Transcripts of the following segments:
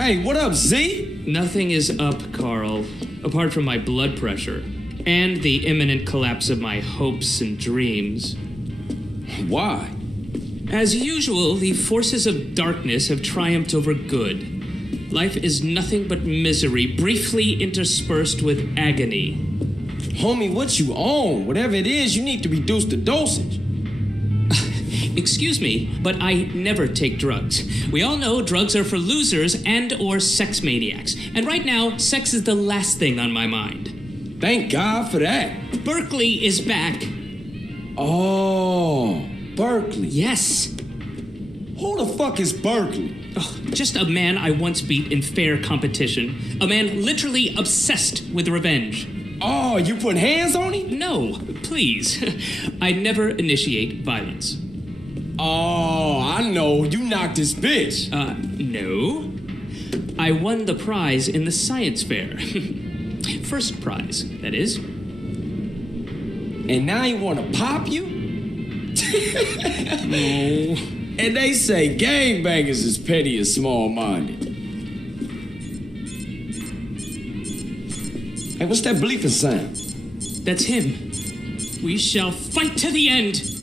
Hey, what up, Z? Nothing is up, Carl, apart from my blood pressure and the imminent collapse of my hopes and dreams. Why? As usual, the forces of darkness have triumphed over good. Life is nothing but misery, briefly interspersed with agony. Homie, what you on? Whatever it is, you need to reduce the dosage. Excuse me, but I never take drugs. We all know drugs are for losers and or sex maniacs. And right now, sex is the last thing on my mind. Thank God for that. Berkeley is back. Oh, Berkeley. Yes. Who the fuck is Berkeley? Oh, just a man I once beat in fair competition. A man literally obsessed with revenge. Oh, you put hands on him? No, please. I never initiate violence. Oh, I know. You knocked this bitch. No. I won the prize in the science fair. First prize, that is. And now you want to pop you? No. And they say gangbangers is petty and small-minded. Hey, what's that bleeping sound? That's him. We shall fight to the end.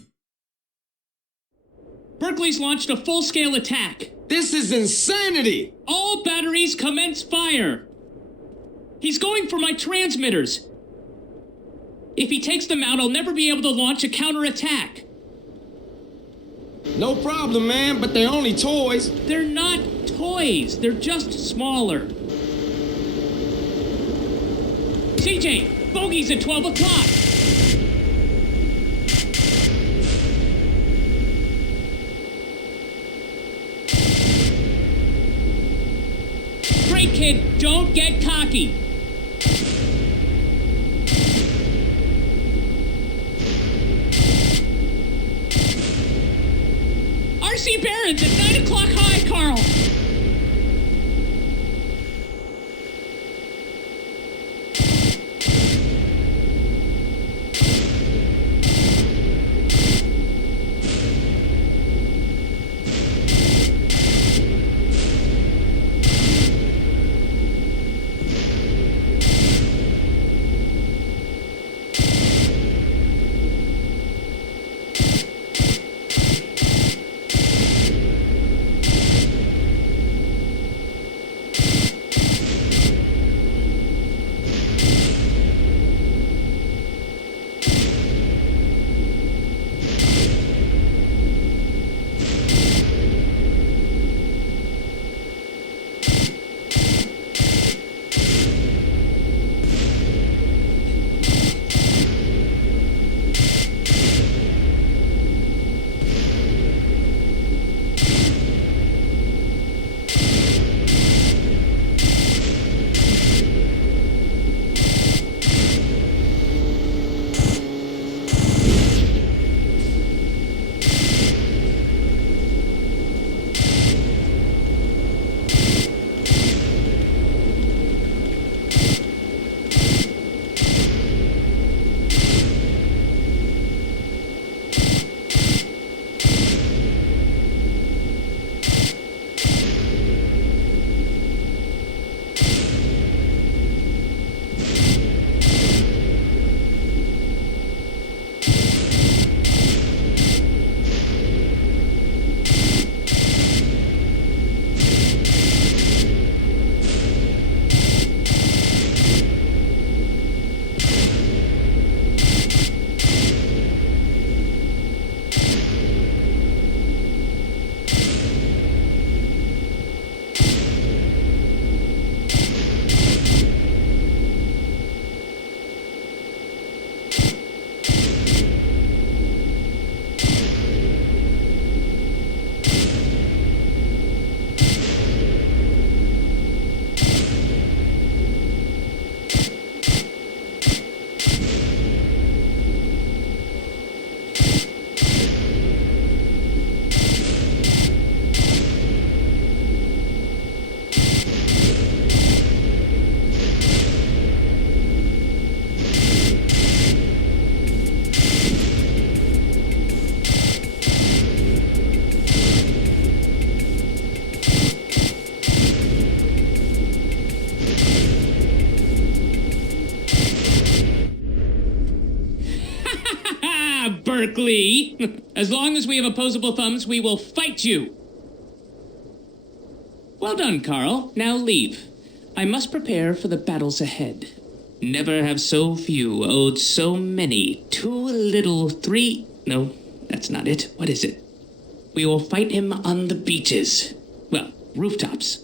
Berkeley's launched a full-scale attack. This is insanity! All batteries commence fire. He's going for my transmitters. If he takes them out, I'll never be able to launch a counterattack. No problem, man, but they're only toys. They're not toys. They're just smaller. CJ, bogey's at 12 o'clock. Great, kid. Don't get cocky. R.C. Barron's at 9 o'clock high, Carl. Berkeley. As long as we have opposable thumbs, we will fight you. Well done, Carl. Now leave. I must prepare for the battles ahead. Never have so few owed so many. Too little, three... No, that's not it. What is it? We will fight him on the beaches. Well, rooftops.